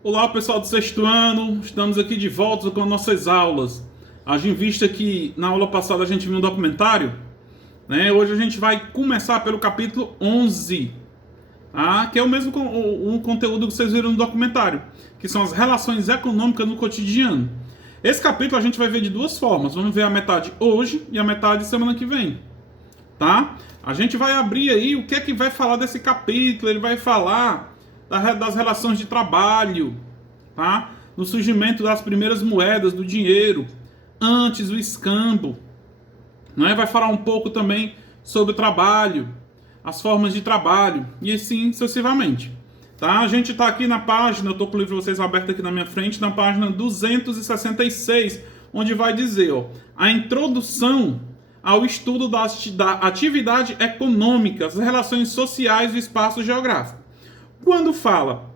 Olá, pessoal do sexto ano, estamos aqui de volta com nossas aulas. Haja em vista que na aula passada a gente viu um documentário, né? Hoje a gente vai começar pelo capítulo 11, que é o mesmo o conteúdo que vocês viram no documentário, que são as relações econômicas no cotidiano. Esse capítulo a gente vai ver de duas formas, vamos ver a metade hoje e a metade semana que vem, tá? A gente vai abrir aí o que é que vai falar desse capítulo, ele vai falar das relações de trabalho, tá? No surgimento das primeiras moedas do dinheiro, antes do escambo, né? Vai falar um pouco também sobre o trabalho, as formas de trabalho e assim sucessivamente, tá? A gente está aqui na página, eu estou com o livro de vocês aberto aqui na minha frente, na página 266, onde vai dizer, ó, a introdução ao estudo da atividade econômica, as relações sociais do espaço geográfico. Quando fala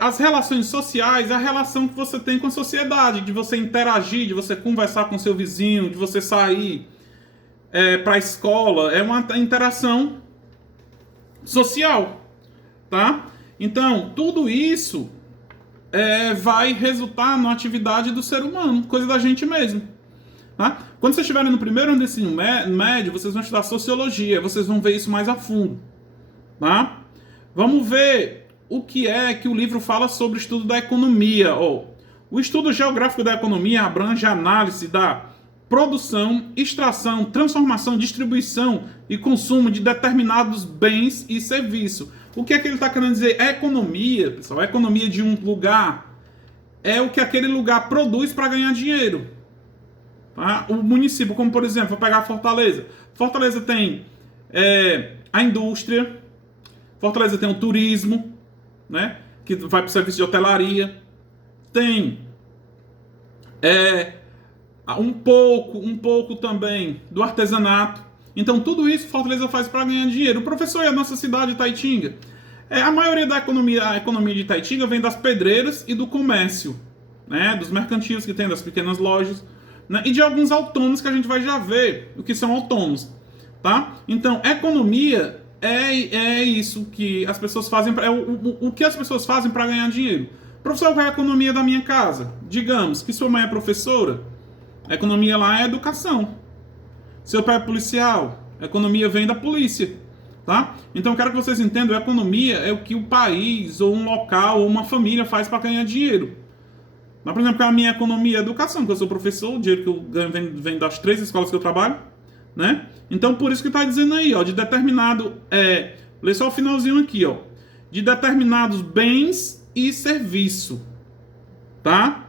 as relações sociais, é a relação que você tem com a sociedade, de você interagir, de você conversar com seu vizinho, de você sair para a escola, é uma interação social, tá? Então, tudo isso vai resultar na atividade do ser humano, coisa da gente mesmo, tá? Quando vocês estiverem no primeiro ano do ensino médio, vocês vão estudar sociologia, vocês vão ver isso mais a fundo, tá? Vamos ver o que é que o livro fala sobre o estudo da economia. O estudo geográfico da economia abrange a análise da produção, extração, transformação, distribuição e consumo de determinados bens e serviços. O que é que ele está querendo dizer? A economia, pessoal, a economia de um lugar é o que aquele lugar produz para ganhar dinheiro. Tá? O município, como por exemplo, vou pegar Fortaleza. Fortaleza tem a indústria, Fortaleza tem o turismo, né, que vai para o serviço de hotelaria, tem um pouco também do artesanato. Então tudo isso Fortaleza faz para ganhar dinheiro. O professor, e a nossa cidade de Itaitinga? A maioria da economia, a economia de Itaitinga vem das pedreiras e do comércio, né, dos mercantis que tem, das pequenas lojas, né, e de alguns autônomos que a gente vai já ver o que são autônomos, tá? Então, economia é isso que as pessoas fazem, o que as pessoas fazem para ganhar dinheiro. Professor, qual é a economia da minha casa? Digamos que sua mãe é professora, a economia lá é educação. Seu pai é policial, a economia vem da polícia, tá? Então eu quero que vocês entendam, a economia é o que o país, ou um local, ou uma família faz para ganhar dinheiro. Por exemplo, a minha economia é educação, que eu sou professor, o dinheiro que eu ganho vem das 3 escolas que eu trabalho, né? Então, por isso que está dizendo aí, ó, de determinado, lê só o finalzinho aqui, ó, de determinados bens e serviço, tá?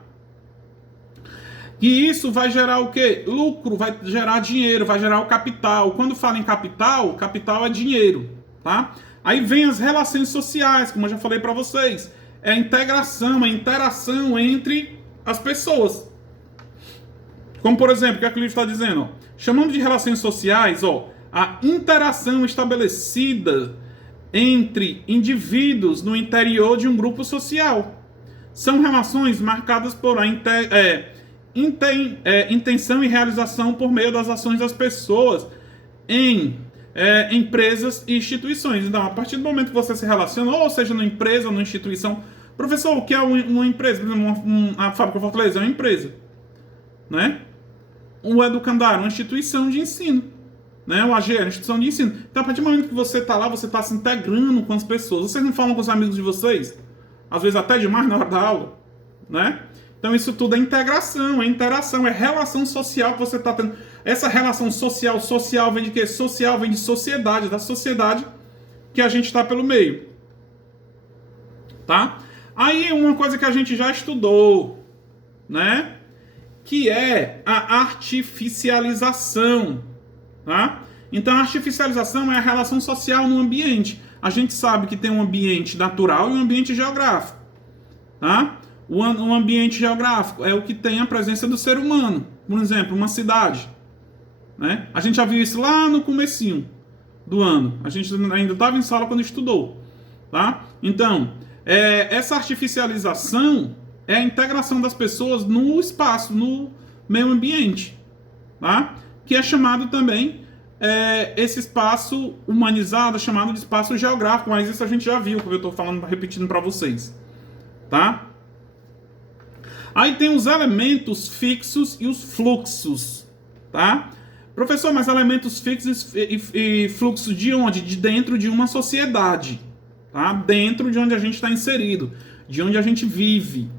E isso vai gerar o quê? Lucro, vai gerar dinheiro, vai gerar o capital. Quando fala em capital, capital é dinheiro, tá? Aí vem as relações sociais, como eu já falei para vocês, é a integração, a interação entre as pessoas. Como, por exemplo, o que é que o livro está dizendo? Ó? Chamando de relações sociais, a interação estabelecida entre indivíduos no interior de um grupo social. São relações marcadas por intenção e realização por meio das ações das pessoas em empresas e instituições. Então, a partir do momento que você se relaciona, ou seja, numa empresa ou numa instituição, professor, o que é uma empresa? A Fábrica Fortaleza é uma empresa, né? O Educandário, uma instituição de ensino, né? O AGE é uma instituição de ensino. Então, a partir do momento que você está lá, você está se integrando com as pessoas. Vocês não falam com os amigos de vocês? Às vezes até demais na hora da aula, né? Então, isso tudo é integração, é interação, é relação social que você está tendo. Essa relação social vem de quê? Social vem de sociedade, da sociedade que a gente está pelo meio, tá? Aí, uma coisa que a gente já estudou, né? Que é a artificialização, tá? Então, a artificialização é a relação social no ambiente. A gente sabe que tem um ambiente natural e um ambiente geográfico, tá? O ambiente geográfico é o que tem a presença do ser humano. Por exemplo, uma cidade, né? A gente já viu isso lá no comecinho do ano. A gente ainda estava em sala quando estudou, tá? Então, essa artificialização é a integração das pessoas no espaço, no meio ambiente, tá? Que é chamado também, esse espaço humanizado, chamado de espaço geográfico, mas isso a gente já viu, como eu estou falando, repetindo para vocês, tá? Aí tem os elementos fixos e os fluxos, tá? Professor, mas elementos fixos e fluxos de onde? De dentro de uma sociedade, tá? Dentro de onde a gente está inserido, de onde a gente vive,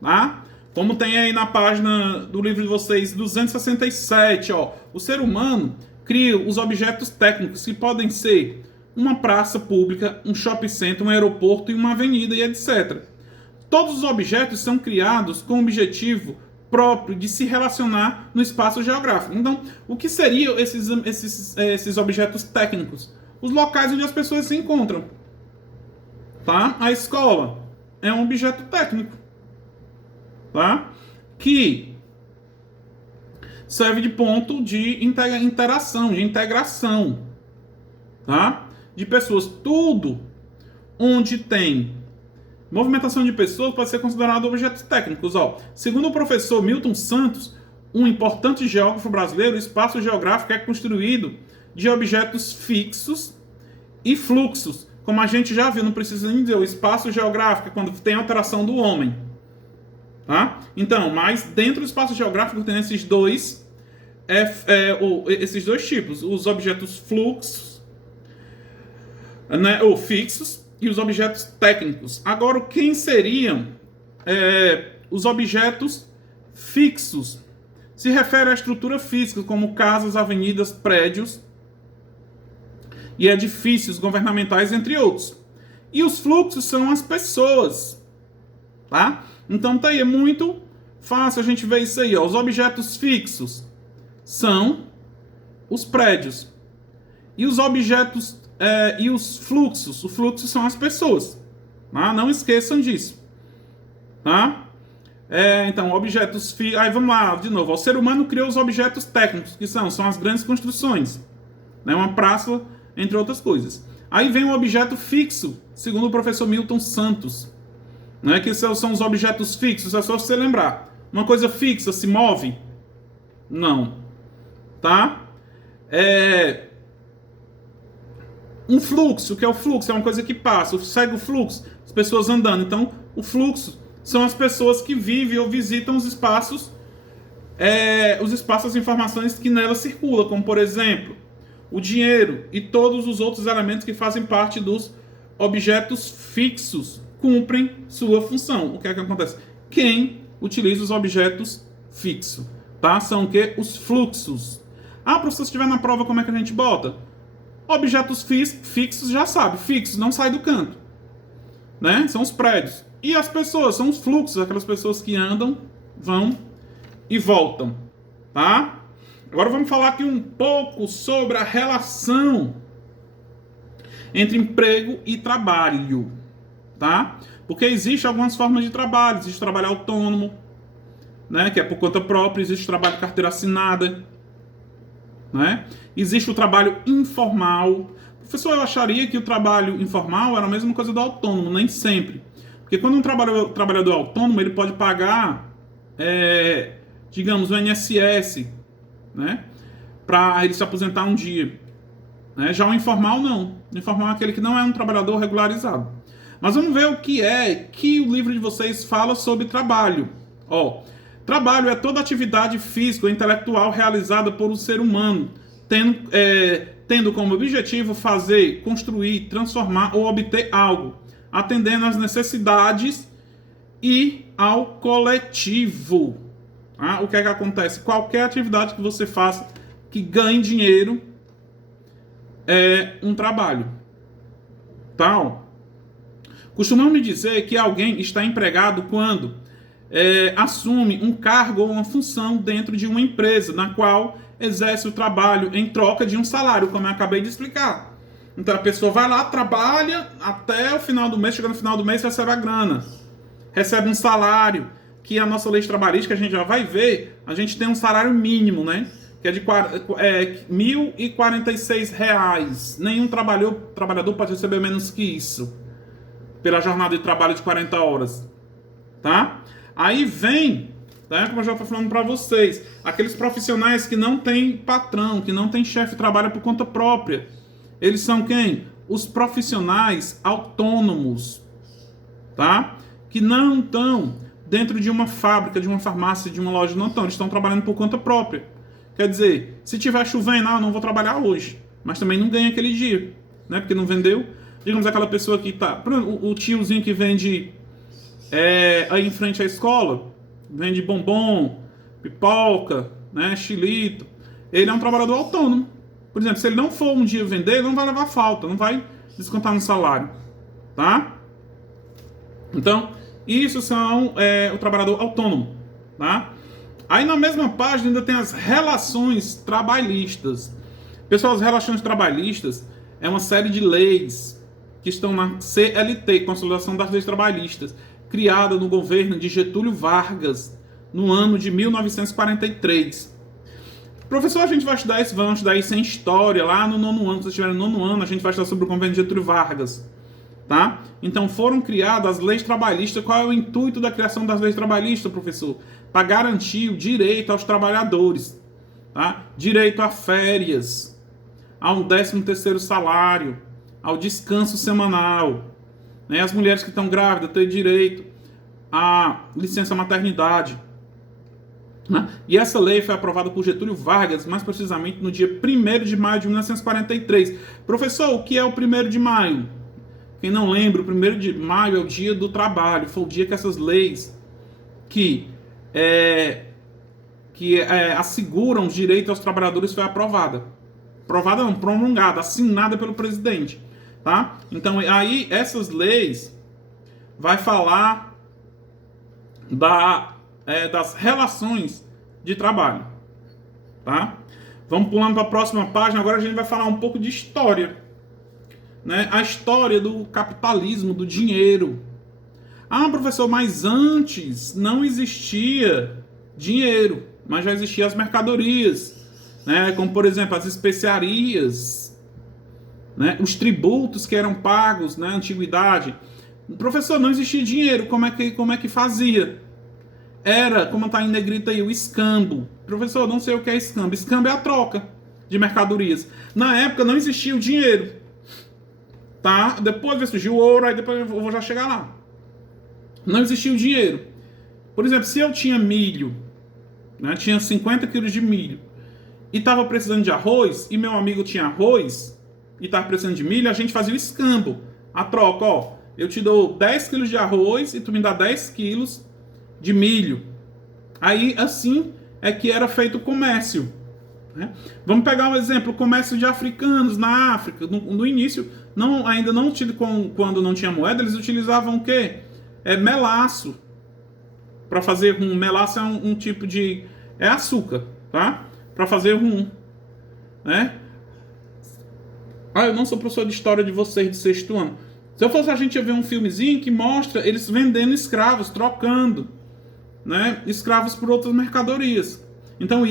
tá? Como tem aí na página do livro de vocês, 267, ó. O ser humano cria os objetos técnicos que podem ser uma praça pública, um shopping center, um aeroporto e uma avenida e etc. Todos os objetos são criados com o objetivo próprio de se relacionar no espaço geográfico. Então, o que seriam esses objetos técnicos? Os locais onde as pessoas se encontram. Tá? A escola é um objeto técnico. Tá? Que serve de ponto de interação, de integração, tá? De pessoas. Tudo onde tem movimentação de pessoas pode ser considerado objetos técnicos. Ó. Segundo o professor Milton Santos, um importante geógrafo brasileiro, o espaço geográfico é construído de objetos fixos e fluxos. Como a gente já viu, não precisa nem dizer, o espaço geográfico é quando tem alteração do homem. Tá? Então, mas dentro do espaço geográfico tem esses dois tipos, os objetos fluxos, né, ou fixos, e os objetos técnicos. Agora, quem seriam os objetos fixos? Se refere à estrutura física, como casas, avenidas, prédios e edifícios governamentais, entre outros. E os fluxos são as pessoas, tá? Então tá aí, é muito fácil a gente ver isso aí, ó. Os objetos fixos são os prédios. E os objetos e os fluxos são as pessoas. Tá? Não esqueçam disso. Tá? Então, objetos fixos. Aí vamos lá, de novo. O ser humano criou os objetos técnicos, que são as grandes construções. Né? Uma praça, entre outras coisas. Aí vem o objeto fixo, segundo o professor Milton Santos. Né, que são os objetos fixos, é só você lembrar. Uma coisa fixa se move? Não. Tá? Um fluxo, o que é o fluxo? É uma coisa que passa. Segue o fluxo, as pessoas andando. Então, o fluxo são as pessoas que vivem ou visitam os espaços, as informações que nelas circulam, como, por exemplo, o dinheiro e todos os outros elementos que fazem parte dos objetos fixos cumprem sua função. O que é que acontece? Quem utiliza os objetos fixos, tá? São o quê? Os fluxos. Ah, professor, se estiver na prova, como é que a gente bota? Objetos fixos, já sabe. Fixos, não sai do canto. Né? São os prédios. E as pessoas, são os fluxos, aquelas pessoas que andam, vão e voltam. Tá? Agora vamos falar aqui um pouco sobre a relação entre emprego e trabalho. Tá? Porque existem algumas formas de trabalho. Existe trabalho autônomo, né, que é por conta própria. Existe o trabalho de carteira assinada, né? Existe o trabalho informal. Professor, eu acharia que o trabalho informal era a mesma coisa do autônomo. Nem sempre. Porque quando um trabalhador autônomo, ele pode pagar, digamos, o INSS, né, para ele se aposentar um dia. Né? Já o informal, não. O informal é aquele que não é um trabalhador regularizado. Mas vamos ver o que que o livro de vocês fala sobre trabalho. Ó, trabalho é toda atividade física ou intelectual realizada por um ser humano, tendo como objetivo fazer, construir, transformar ou obter algo, atendendo às necessidades e ao coletivo. Ah, o que é que acontece? Qualquer atividade que você faça que ganhe dinheiro é um trabalho. Tá? Costumamos dizer que alguém está empregado quando assume um cargo ou uma função dentro de uma empresa, na qual exerce o trabalho em troca de um salário, como eu acabei de explicar. Então a pessoa vai lá, trabalha até o final do mês, chega no final do mês, recebe a grana. Recebe um salário, que a nossa lei trabalhista, que a gente já vai ver, a gente tem um salário mínimo, né? Que é de R$ 1.046. Nenhum trabalhador pode receber menos que isso, pela jornada de trabalho de 40 horas. Tá? Aí vem, tá? Como eu já estou falando para vocês, aqueles profissionais que não têm patrão, que não têm chefe, trabalham por conta própria. Eles são quem? Os profissionais autônomos. Tá? Que não estão dentro de uma fábrica, de uma farmácia, de uma loja. Não estão, eles estão trabalhando por conta própria. Quer dizer, se tiver chovendo, eu não vou trabalhar hoje, mas também não ganha aquele dia, né? Porque não vendeu. Digamos aquela pessoa que tá, o tiozinho que vende aí em frente à escola, vende bombom, pipoca, né, chilito. Ele é um trabalhador autônomo. Por exemplo, se ele não for um dia vender, ele não vai levar falta, não vai descontar no salário, tá? Então, isso são o trabalhador autônomo, tá? Aí na mesma página ainda tem as relações trabalhistas. Pessoal, as relações trabalhistas é uma série de leis que estão na CLT, Consolidação das Leis Trabalhistas, criada no governo de Getúlio Vargas, no ano de 1943. Professor, a gente vai estudar isso, vamos estudar isso em história, lá no nono ano, se vocês estiverem no nono ano, a gente vai estudar sobre o governo de Getúlio Vargas, tá? Então foram criadas as leis trabalhistas. Qual é o intuito da criação das leis trabalhistas, professor? Para garantir o direito aos trabalhadores, tá? Direito a férias, a um 13º salário, ao descanso semanal, né? As mulheres que estão grávidas têm direito à licença maternidade, né? E essa lei foi aprovada por Getúlio Vargas, mais precisamente no dia 1º de maio de 1943. Professor, o que é o 1º de maio? Quem não lembra, o 1º de maio é o dia do trabalho. Foi o dia que essas leis que asseguram os direitos aos trabalhadores foi aprovada. Aprovada não, promulgada, assinada pelo presidente, tá? Então aí essas leis vai falar das relações de trabalho, tá? Vamos pulando para a próxima página. Agora a gente vai falar um pouco de história, né? A história do capitalismo, do dinheiro. Ah, professor, mas antes não existia dinheiro, mas já existiam as mercadorias, né? Como por exemplo as especiarias, né? Os tributos que eram pagos na antiguidade. Professor, não existia dinheiro, como é que fazia? Era, como está em negrita aí, o escambo. Professor, não sei o que é escambo. Escambo é a troca de mercadorias. Na época não existia o dinheiro, tá? Depois surgiu o ouro, aí depois eu vou já chegar lá. Não existia o dinheiro. Por exemplo, se eu tinha milho, né, tinha 50 quilos de milho, e estava precisando de arroz, e meu amigo tinha arroz, e estava precisando de milho, a gente fazia o escambo. A troca, ó, eu te dou 10 quilos de arroz, e tu me dá 10 quilos de milho. Aí, assim, é que era feito o comércio, né? Vamos pegar um exemplo, o comércio de africanos na África. No início, quando não tinha moeda, eles utilizavam o quê? Melaço. Para fazer rum. Melaço é um tipo de... é açúcar, tá? Para fazer rum, né? Ah, eu não sou professor de história de vocês de 6º ano. Se eu fosse, a gente ia ver um filmezinho que mostra eles vendendo escravos, trocando, né, escravos por outras mercadorias. Então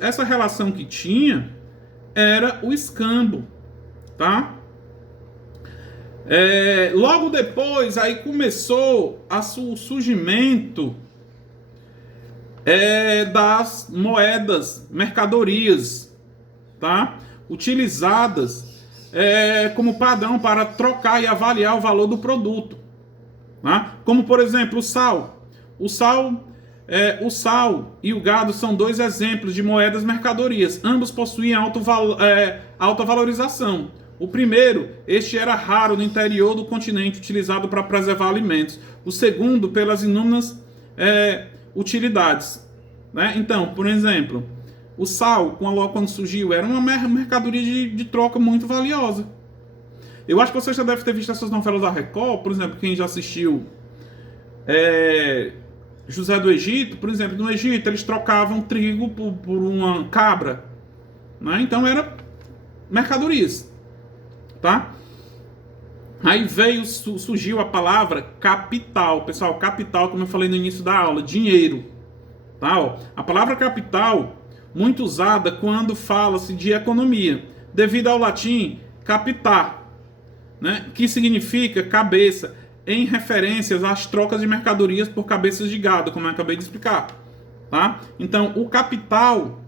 essa relação que tinha era o escambo, tá? Logo depois aí começou o surgimento das moedas, mercadorias, tá? Utilizadas como padrão para trocar e avaliar o valor do produto, tá? Como por exemplo o sal. O sal e o gado são 2 exemplos de moedas mercadorias. Ambos possuíam alta valorização. O primeiro, este era raro no interior do continente, utilizado para preservar alimentos. O segundo, pelas inúmeras utilidades, né? Então, por exemplo, o sal, quando surgiu, era uma mercadoria de troca muito valiosa. Eu acho que você já deve ter visto essas novelas da Record, por exemplo, quem já assistiu José do Egito, por exemplo, no Egito eles trocavam trigo por uma cabra, né? Então era mercadorias, tá? Aí surgiu a palavra capital. Pessoal, capital, como eu falei no início da aula, dinheiro, tá? Ó, a palavra capital, muito usada quando fala-se de economia, devido ao latim capitar, né? Que significa cabeça, em referências às trocas de mercadorias por cabeças de gado, como eu acabei de explicar, tá? Então, o capital,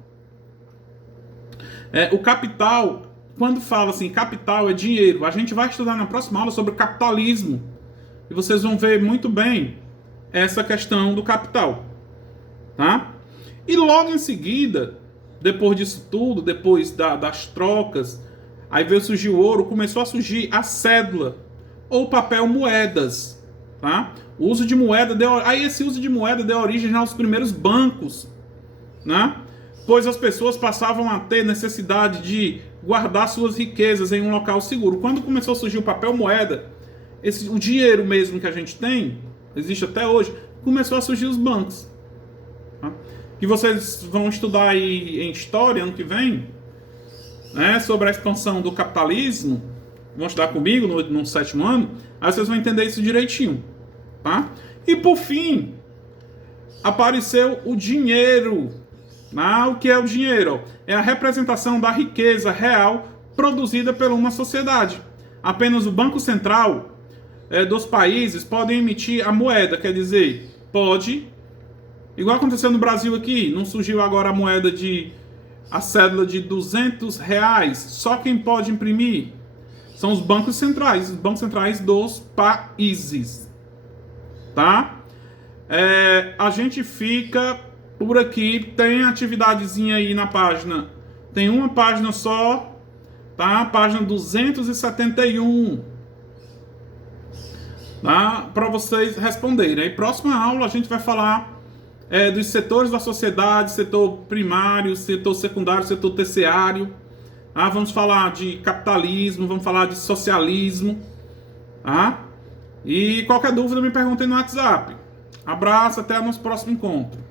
quando fala assim, capital é dinheiro, a gente vai estudar na próxima aula sobre capitalismo, e vocês vão ver muito bem essa questão do capital, tá? E logo em seguida, depois disso tudo, depois das trocas, aí veio surgir o ouro, começou a surgir a cédula ou papel moedas, tá? O uso de moeda aí esse uso de moeda deu origem aos primeiros bancos, né? Pois as pessoas passavam a ter necessidade de guardar suas riquezas em um local seguro. Quando começou a surgir o papel moeda, o dinheiro mesmo que a gente tem, existe até hoje, começou a surgir os bancos. Tá? Que vocês vão estudar aí em história ano que vem, né, sobre a expansão do capitalismo, vão estudar comigo no 7º ano, aí vocês vão entender isso direitinho. Tá? E por fim, apareceu o dinheiro. O que é o dinheiro? É a representação da riqueza real produzida por uma sociedade. Apenas o Banco Central dos países pode emitir a moeda, quer dizer, pode, igual aconteceu no Brasil aqui, não surgiu agora a cédula de R$200, só quem pode imprimir são os bancos centrais dos países, tá? A gente fica por aqui, tem atividadezinha aí na página, tem uma página só, tá? Página 271, tá? Para vocês responderem. Aí, próxima aula a gente vai falar dos setores da sociedade, setor primário, setor secundário, setor terciário. Tá? Vamos falar de capitalismo, vamos falar de socialismo. Tá? E qualquer dúvida me perguntem no WhatsApp. Abraço, até o nosso próximo encontro.